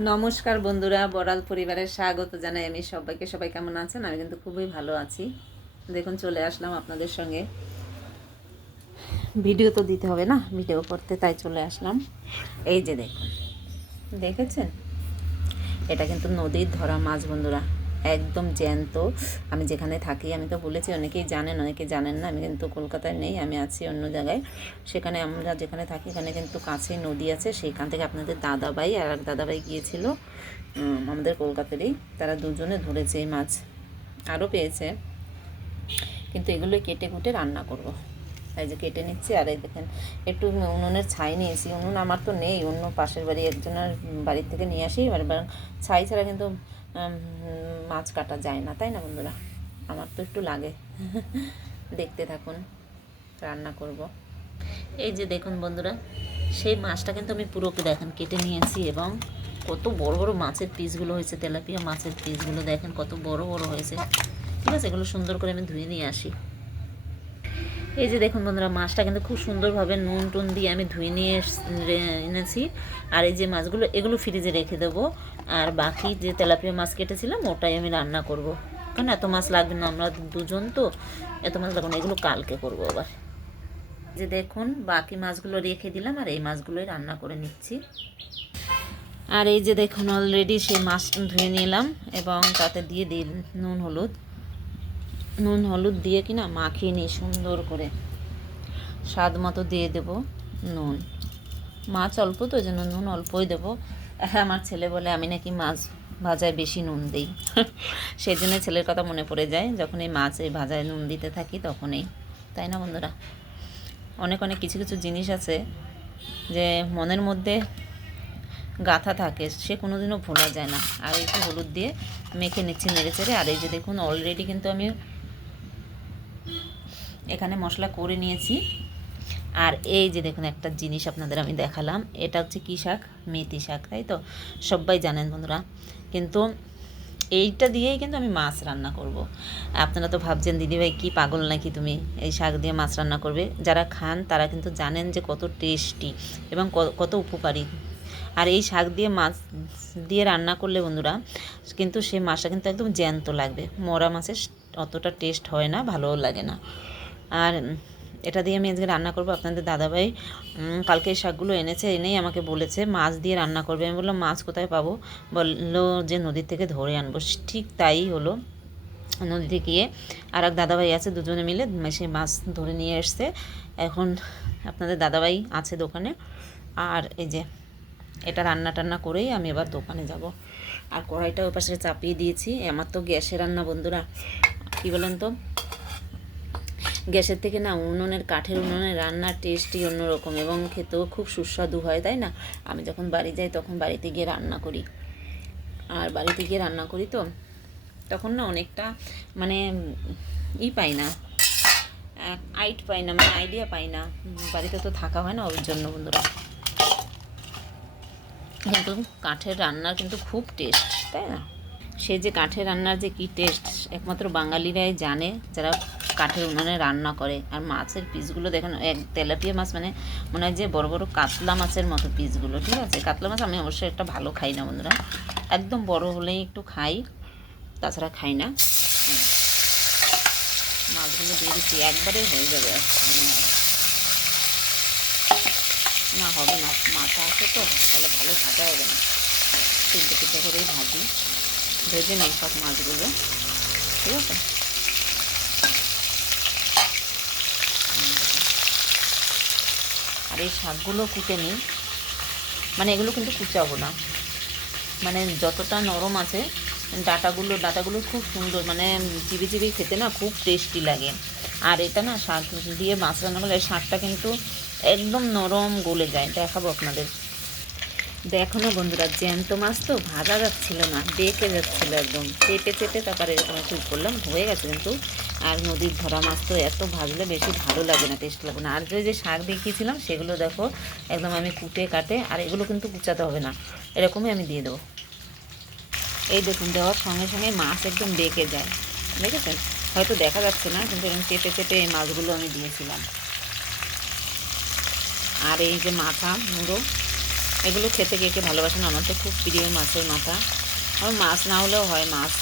নমস্কার বন্ধুরা, বড়াল পরিবারের স্বাগত জানাই আমি সবাইকে। সবাই কেমন আছেন? আমি কিন্তু খুবই ভালো আছি। দেখুন, চলে আসলাম আপনাদের সঙ্গে। ভিডিও তো দিতে হবে না, ভিডিও করতে, তাই চলে আসলাম। এই যে দেখুন, দেখেছেন? এটা কিন্তু নদীর ধরা মাছ, বন্ধুরা। একদম জ্যান্ত। আমি যেখানে থাকি, আমি তো বলেছি, অনেকেই জানেন অনেকে জানেন না, আমি কিন্তু কলকাতায় নেই, আমি আছি অন্য জায়গায়। সেখানে আমরা যেখানে থাকি, এখানে কিন্তু কাছেই নদী আছে, সেইখান থেকে আপনাদের দাদাভাই আর এক দাদাভাই গিয়েছিল আমাদের কলকাতারই। তারা দুজনে ধরেছে এই মাছ, আরও পেয়েছে। কিন্তু এগুলো কেটে কুটে রান্না করব। এই যে কেটে নিচ্ছি, আর এই দেখেন, একটু উনুনের ছাই নিয়েছি। উনুন আমার তো নেই, অন্য পাশের বাড়ি একজনের বাড়ির থেকে নিয়ে আসি এবার ছাই ছাড়া কিন্তু মাছ কাটা যায় না, তাই না বন্ধুরা? আমার তো একটু লাগে। দেখতে থাকুন, রান্না করব। এই যে দেখুন বন্ধুরা, সেই মাছটা কিন্তু আমি পুরোকে দেখেন, কেটে নিয়েছি এবং কত বড় বড় মাছের পিসগুলো হয়েছে, তেলাপিয়া মাছের পিসগুলো দেখেন, কত বড় বড় হয়েছে। ঠিক আছে, এগুলো সুন্দর করে আমি ধুয়ে নিয়ে আসি। এই যে দেখুন বন্ধুরা, মাছটা কিন্তু খুব সুন্দরভাবে নুন টুন দিয়ে আমি ধুয়ে নিয়ে এনেছি। আর এই যে মাছগুলো, এগুলো ফ্রিজে রেখে দেবো। আর বাকি যে তেলাপিয়া মাছ কেটেছিলাম, ওটাই আমি রান্না করব। কারণ এত মাছ লাগবে না? আমরা দুজন তো। এত মাছ লাগবে না, এগুলো কালকে করব আবার। যে দেখুন, বাকি মাছগুলো রেখে দিলাম আর এই মাছগুলোই রান্না করে নিচ্ছি। আর এই যে দেখুন অলরেডি সেই মাছ ধুয়ে নিলাম এবং তাতে দিয়ে দিই নুন, হলুদ। নুন, হলুদ দিয়ে কিনা মাখিয়ে নিই, সুন্দর করে। স্বাদ মতো দিয়ে দেব নুন। মাছ অল্প তো ওই জন্য নুন অল্পই দেবো। আমার ছেলে বলে আমি নাকি মাছ ভাজায় বেশি নুন দিই। সেই জন্য ছেলের কথা মনে পড়ে যায়, যখন এই মাছ এই ভাজায় নুন দিতে থাকি তখনই। তাই না বন্ধুরা? অনেক অনেক কিছু কিছু জিনিস আছে যে মনের মধ্যে গাথা থাকে, সে কোনোদিনও ভোলা যায় না। আর একটু হলুদ দিয়ে মেখে নিচ্ছি, নেড়ে চেড়ে। আর এই যে দেখুন অলরেডি কিন্তু আমি এখানে মশলা করে নিয়েছি। আর এই যে দেখুন, একটা জিনিস আপনাদের আমি দেখালাম, এটা হচ্ছে কী শাক? মেথি শাক, তাই তো? সবাই জানেন বন্ধুরা। কিন্তু এইটা দিয়েই কিন্তু আমি মাছ রান্না করব। আপনারা তো ভাবছেন, দিদিভাই, কি পাগল নাকি তুমি? এই শাক দিয়ে মাছ রান্না করবে? যারা খান, তারা কিন্তু জানেন যে কত টেস্টি এবং কত উপকারী। আর এই শাক দিয়ে মাছ দিয়ে রান্না করলে বন্ধুরা, কিন্তু সে মাছটা কিন্তু একদম জ্যান্ত লাগবে। মরা মাছের অতটা টেস্ট হয় না, ভালোও লাগে না। আর এটা দিয়ে আমি আজকে রান্না করব আপনাদের দাদাভাই। কালকে এই শাকগুলো এনেছে, এনেই আমাকে বলেছে, মাছ দিয়ে রান্না করবে। আমি বললাম, মাছ কোথায় পাবো? বলল যে, নদীর থেকে ধরে আনব। ঠিক তাই হলো। নদীতে গিয়ে আর এক দাদাভাই আছে, দুজনে মিলে সেই মাছ ধরে নিয়ে এসছে। এখন আপনাদের দাদাভাই আছে দোকানে। আর এই যে, এটা রান্না টান্না করেই আমি এবার দোকানে যাব। আর কড়াইটা ওই পাশে চাপিয়ে দিয়েছি। আমার তো গ্যাসে রান্না, বন্ধুরা। কী বলেন তো? গ্যাসের থেকে না উনুনের কাঠের উনুনের রান্নার টেস্টই অন্যরকম এবং খেতেও খুব সুস্বাদু হয়, তাই না? আমি যখন বাড়ি যাই তখন বাড়িতে গিয়ে রান্না করি। আর বাড়িতে গিয়ে রান্না করি তো, তখন না অনেকটা মানে ই পাই না আইট পাই না মানে আইডিয়া পাই না। বাড়িতে তো থাকা হয় না ওর জন্য বন্ধুরা। কিন্তু কাঠের রান্নার কিন্তু খুব টেস্ট তাই না? সে যে কাঠের রান্নার যে কী টেস্ট একমাত্র বাঙালিরাই জানে, যারা কাঠের উনানে রান্না করে। আর মাছের পিসগুলো দেখেন, এক তেলাপিয়া মাছ মানে মনে হয় যে বড় বড় কাতলা মাছের মতো পিসগুলো, ঠিক আছে? কাতলা মাছ আমি অবশ্যই একটা ভালো খাই না বন্ধুরা। একদম বড় হলেই একটু খাই, তাছাড়া খাই না। মাছগুলো দিয়ে দিচ্ছি একবারেই হয়ে যাবে মানে না হবে না, মাথা আছে তো, তাহলে ভালো ভাজা হবে না। তিনটে তিনটে করেই ভাজি, ভেজে নেই সব মাছগুলো, ঠিক আছে হুম। আর এই শাকগুলো কুটে নিই। মানে এগুলো কিন্তু কুচাবো না। মানে যতটা নরম আছে, ডাটাগুলো ডাটাগুলো খুব সুন্দর মানে চিবি চিবি খেতে না খুব টেস্টি লাগে। আর এটা না শাক দিয়ে মাছ রান্না করলে শাকটা কিন্তু একদম নরম গলে যায়। দেখাবো আপনাদের। দেখো না বন্ধুরা, জ্যান্ত মাছ তো ভাজা যাচ্ছিল না, বেঁকে যাচ্ছিল একদম। চেটে চেপে তারপরে এরকম একটু করলাম, হয়ে গেছে কিন্তু। আর নদীর ধরা মাছ তো এত ভাজলে বেশি ভালো লাগে না, টেস্ট লাগবে না। আর যে যে শাক দেখিয়েছিলাম, সেগুলো দেখো, একদম আমি কুটে কাটে, আর এগুলো কিন্তু কুচাতে হবে না। এরকমই আমি দিয়ে দেবো। এই দেখুন, দেওয়ার সঙ্গে সঙ্গে মাছ একদম বেঁকে যায়। দেখেছেন? হয়তো দেখা যাচ্ছে না, কিন্তু এরকম চেপে চেপে এই মাছগুলো আমি দিয়েছিলাম। আর এই যে মাথা, মুড়ো এগুলো খেতে কে কে ভালোবাসেন? আমার তো খুব প্রিয় মাছের মাথা। আমার মাছ না হলেও হয়, মাছ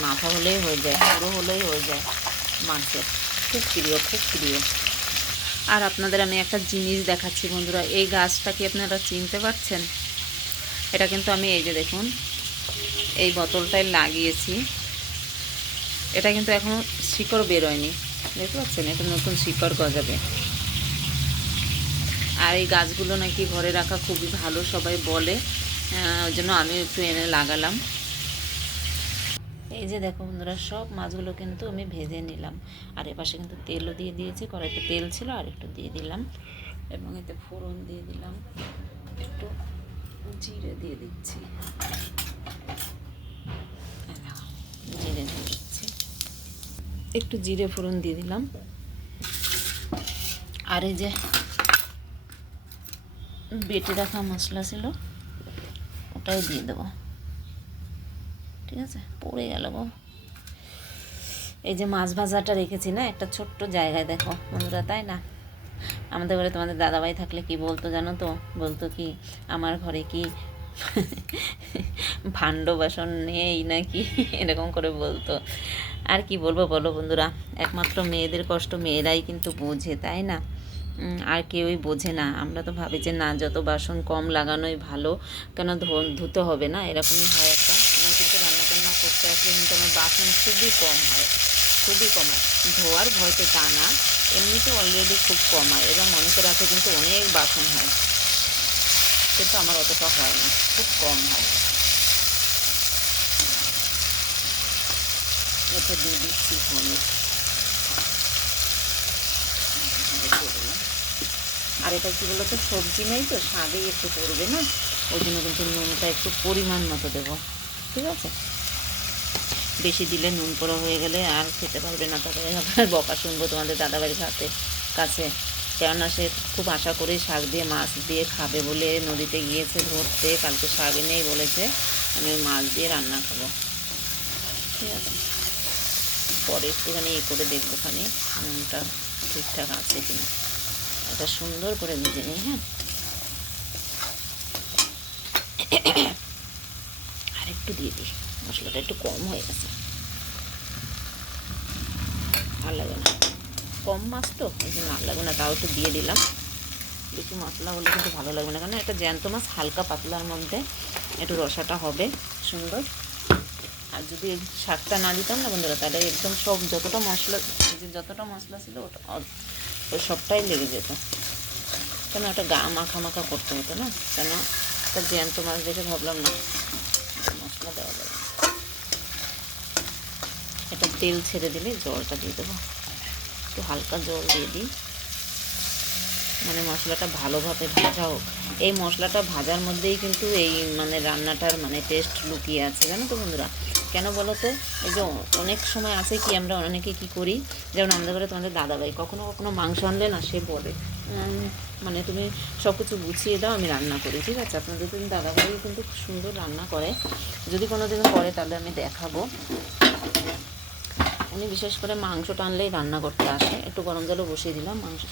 মাথা হলেই হয়ে যায় পুরো হলেই হয়ে যায় মাছের। খুব প্রিয় খুব প্রিয়। আর আপনাদের আমি একটা জিনিস দেখাচ্ছি বন্ধুরা, এই গাছটা কি আপনারা চিনতে পারছেন? এটা কিন্তু আমি এই যে দেখুন, এই বোতলটায় লাগিয়েছি। এটা কিন্তু এখনও শিকড় বেরোয়নি। দেখতে পাচ্ছেন? এটা নতুন শিকড় গজাবে। আর এই গাছগুলো নাকি ঘরে রাখা খুবই ভালো, সবাই বলে। ওই জন্য আমি একটু এনে লাগালাম। এই যে দেখো বন্ধুরা, সব মাছগুলো কিন্তু আমি ভেজে নিলাম। আর এপাশে কিন্তু তেলও দিয়ে দিয়েছি, কড়াইতে তেল ছিল, আর একটু দিয়ে দিলাম। এবং এতে ফোড়ন দিয়ে দিলাম, একটু জিরে দিয়ে দিচ্ছি। জিরে দিয়ে দিচ্ছি। একটু জিরে ফোড়ন দিয়ে দিলাম। আর এই যে বেটে রাখা মশলা ছিল, ওটাই দিয়ে দেবো। ঠিক আছে? পড়ে গেল গো। এই যে মাছ ভাজাটা রেখেছি না, একটা ছোট্ট জায়গায় দেখো বন্ধুরা, তাই না? আমাদের ঘরে তোমাদের দাদাভাই থাকলে কি বলতো জানো তো? বলতো কি, আমার ঘরে কি ভাণ্ড বাসন নেই নাকি? এরকম করে বলতো। আর কি বলব বলো বন্ধুরা, একমাত্র মেয়েদের কষ্ট মেয়েরাই কিন্তু বোঝে, তাই না? আর কেউই বোঝে না। আমরা তো ভাবি যে, না, যত বাসন কম লাগানোই ভালো। কেন ধুতে হবে না? এরকমই হয় একটা। আমি কিন্তু রান্না টান্না করতে আসলে কিন্তু আমার বাসন খুবই কম হয়। খুবই কম হয়। ধোয়ার ভয়তে তা না। এমনিতে অলরেডি খুব কম হয় এবং অনেকের আছে কিন্তু অনেক বাসন হয়। কিন্তু আমার অতটা হয় না। খুব কম হয়। এটা দিয়ে দিচ্ছি হলুদ দিয়ে দিলাম। আর এটা কি বলতো, সবজি নেই তো শাকেই একটু করবে না? ওই জন্য কিন্তু নুনটা একটু পরিমাণ মতো দেবো। ঠিক আছে? বেশি দিলে নুন পড়া হয়ে গেলে আর খেতে পারবে না। তারপরে আপনার বকা শুনব তোমাদের দাদাবাড়ির হাতে কাছে। কেননা সে খুব আশা করে শাক দিয়ে, মাছ দিয়ে খাবে বলে নদীতে গিয়েছে ধরতে, কালকে শাক এনেই বলেছে, আমি মাছ দিয়ে রান্না খাব। ঠিক আছে? পরে একটুখানি এ করে দেখব খানি নুনটা ঠিকঠাক আছে কিনা। এটা সুন্দর করে ভেজে নিই হ্যাঁ। আর একটু দিয়ে দিই, মশলাটা একটু কম হয়ে গেছে। ভালো লাগে না, কম মাছ তো ভালো লাগবে না, তাও একটু দিয়ে দিলাম। বেশি মশলা হলে কিন্তু ভালো লাগবে না, কারণ একটা জ্যান্ত মাছ হালকা পাতলার মধ্যে একটু রসাটা হবে, সুন্দর। আর যদি শাকটা না দিতাম না বন্ধুরা, তাহলে একদম সব যতটা মশলা যতটা মশলা ছিল ওটা ওই সবটাই লেগে যেত। কেন একটা গা মাখা মাখা করতে হতো না? কেন একটা জ্যান্ত মাছ দেখে ভাবলাম, না, মশলা দেওয়া যাবে একটা তেল ছেড়ে দিলে জলটা দিয়ে দেবো। একটু হালকা জল দিয়ে দিই। মানে মশলাটা ভালোভাবে ভাজা হোক। এই মশলাটা ভাজার মধ্যেই কিন্তু এই মানে রান্নাটার মানে টেস্ট লুকিয়ে আছে, জানো তো বন্ধুরা? কেন বলো তো? এই যে অনেক সময় আছে কি আমরা অনেকে কি করি? যেমন আমাদের ঘরে তোমাদের দাদাভাই কখনো কখনো মাংস আনলে না সে বলে মানে তুমি সব কিছু গুছিয়ে দাও, আমি রান্না করি। ঠিক আছে? আপনাদের কিন্তু দাদাভাই কিন্তু খুব সুন্দর রান্না করে। যদি কোনো দিন করে তাহলে আমি দেখাবো। উনি বিশেষ করে মাংস টানলেই রান্না করতে আসে। একটু গরম জলও বসিয়ে দিলাম, মাংস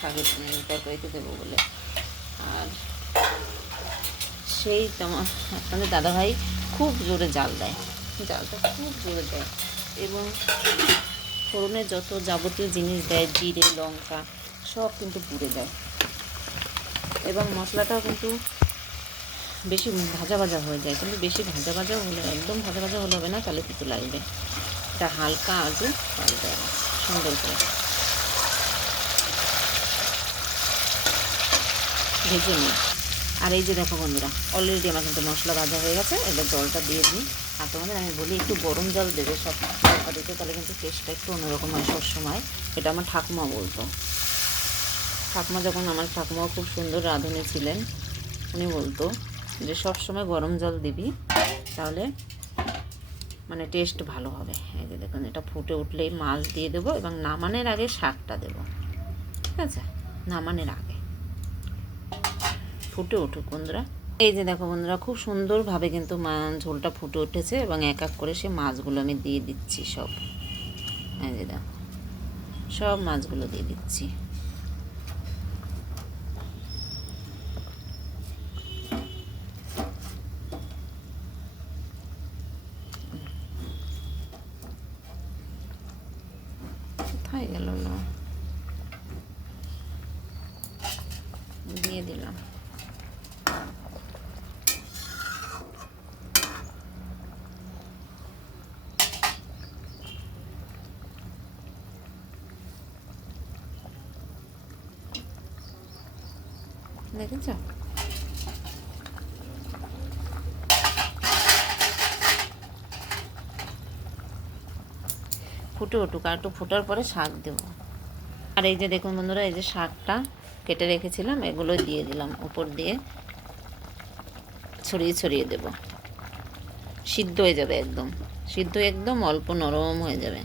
শাকের তরকারিতে দেবো বলে। আর সেই তোমার দাদাভাই খুব জোরে জাল দেয়। জালটা খুব জোরে দেয়। এবং ফোড়নের যত যাবতীয় জিনিস দেয়, জিরে, লঙ্কা, সব কিন্তু পুড়ে দেয় এবং মশলাটাও কিন্তু বেশি ভাজা ভাজা হয়ে যায়। কিন্তু বেশি ভাজা ভাজা হলে, একদম ভাজা ভাজা হলে হবে না, তাহলে কিন্তু লাগবে। এটা হালকা আজও পাল্টে সুন্দর করে ভেজে নিই আর এই যে দেখো বন্ধুরা অলরেডি আমার কিন্তু মশলা ভাজা হয়ে গেছে, এবার জলটা দিয়ে দিই। আর তোমাদের আমি বলি, একটু গরম জল দেবে সব তরকারিতে তাহলে কিন্তু টেস্টটা একটু অন্যরকম হয় সবসময়। এটা আমার ঠাকুমা বলতো। ঠাকুমা যখন আমার ঠাকুমাও খুব সুন্দর রাঁধুনি ছিলেন, উনি বলতো যে সব সময় গরম জল দিবি, তাহলে মানে টেস্ট ভালো হবে। এই যে দেখুন, এটা ফুটে উঠলেই মাছ দিয়ে দেবো এবং নামানোর আগে শাকটা দেবো। ঠিক আছে? নামানোর আগে। ফুটে উঠুক বন্ধুরা। এই যে দেখো বন্ধুরা, খুব সুন্দরভাবে কিন্তু ঝোলটা ফুটে উঠেছে এবং এক এক করে সে মাছগুলো আমি দিয়ে দিচ্ছি সব। এই যে দেখো, সব মাছগুলো দিয়ে দিচ্ছি কোথায় গেল লো? দিয়ে দিলাম দেখেছ? ফুটে উঠুক, আর একটু ফোটার পরে শাক দেবো। আর এই যে দেখুন বন্ধুরা, এই যে শাকটা কেটে রেখেছিলাম, এগুলো দিয়ে দিলাম উপর দিয়ে। ছড়িয়ে ছড়িয়ে দেব। সিদ্ধ হয়ে যাবে একদম। সিদ্ধ একদম অল্প নরম হয়ে যাবে।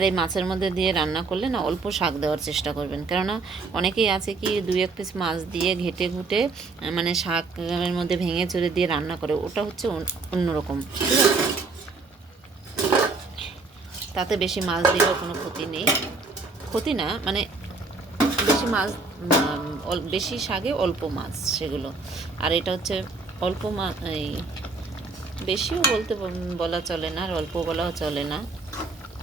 আর এই মাছের মধ্যে দিয়ে রান্না করলে না অল্প শাক দেওয়ার চেষ্টা করবেন। কেননা অনেকেই আছে কি দুই এক পিস মাছ দিয়ে ঘেটে ঘুটে মানে শাকের মধ্যে ভেঙে চড়ে দিয়ে রান্না করে, ওটা হচ্ছে অন্য- অন্যরকম। তাতে বেশি মাছ দিলেও কোনো ক্ষতি নেই। ক্ষতি না মানে বেশি মাছ বেশি শাকে অল্প মাছ সেগুলো। আর এটা হচ্ছে অল্প মাছ এই বেশিও বলতে বলা চলে না আর অল্প বলাও চলে না।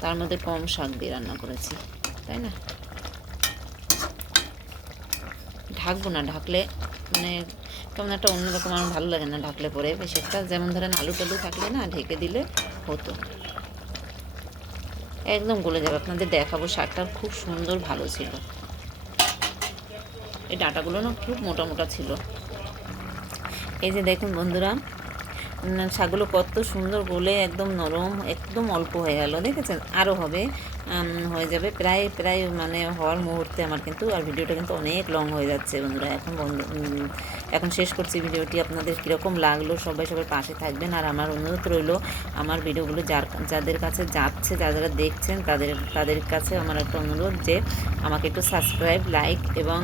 তার মধ্যে কম শাক দিয়ে রান্না করেছি, তাই না? ঢাকবো না, ঢাকলে মানে কেমন একটা অন্যরকম আমার ভালো লাগে না ঢাকলে পরে। বেশি একটা যেমন ধরেন আলু টালু থাকলে না ঢেকে দিলে হতো। একদম গলে যাবে। আপনাদের দেখাবো শাকটা খুব সুন্দর ভালো ছিল। এই ডাটাগুলো না খুব মোটা মোটা ছিল। এই যে দেখুন বন্ধুরা শাকগুলো কত সুন্দর গলে একদম নরম, একদম অল্প হয়ে গেল, দেখেছেন? আরও হবে হয়ে যাবে। প্রায় প্রায় মানে হওয়ার মুহূর্তে আমার কিন্তু, আর ভিডিওটা কিন্তু অনেক লং হয়ে যাচ্ছে বন্ধুরা। এখন বন্ধু এখন শেষ করছি ভিডিওটি। আপনাদের কীরকম লাগল? সবাই সবার পাশে থাকবেন। আর আমার অনুরোধ রইল, আমার ভিডিওগুলো যার, যাদের কাছে যাচ্ছে, যারা দেখছেন, তাদের তাদের কাছে আমার একটা অনুরোধ যে, আমাকে একটু সাবস্ক্রাইব লাইক এবং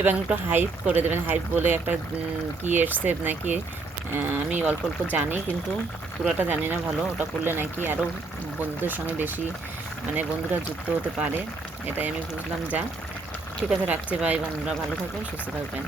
এবং একটু হাইপ করে দেবেন। হাইপ বলে একটা কী এসছে নাকি আমি অল্প অল্প জানি কিন্তু পুরোটা জানি না ভালো। ওটা করলে নাকি আরও বন্ধুদের সঙ্গে বেশি মানে বন্ধুরা যুক্ত হতে পারে, এটাই আমি বুঝলাম। যা, ঠিক আছে, রাখছি। ভাই বন্ধুরা, ভালো থাকবেন, সুস্থ থাকবেন।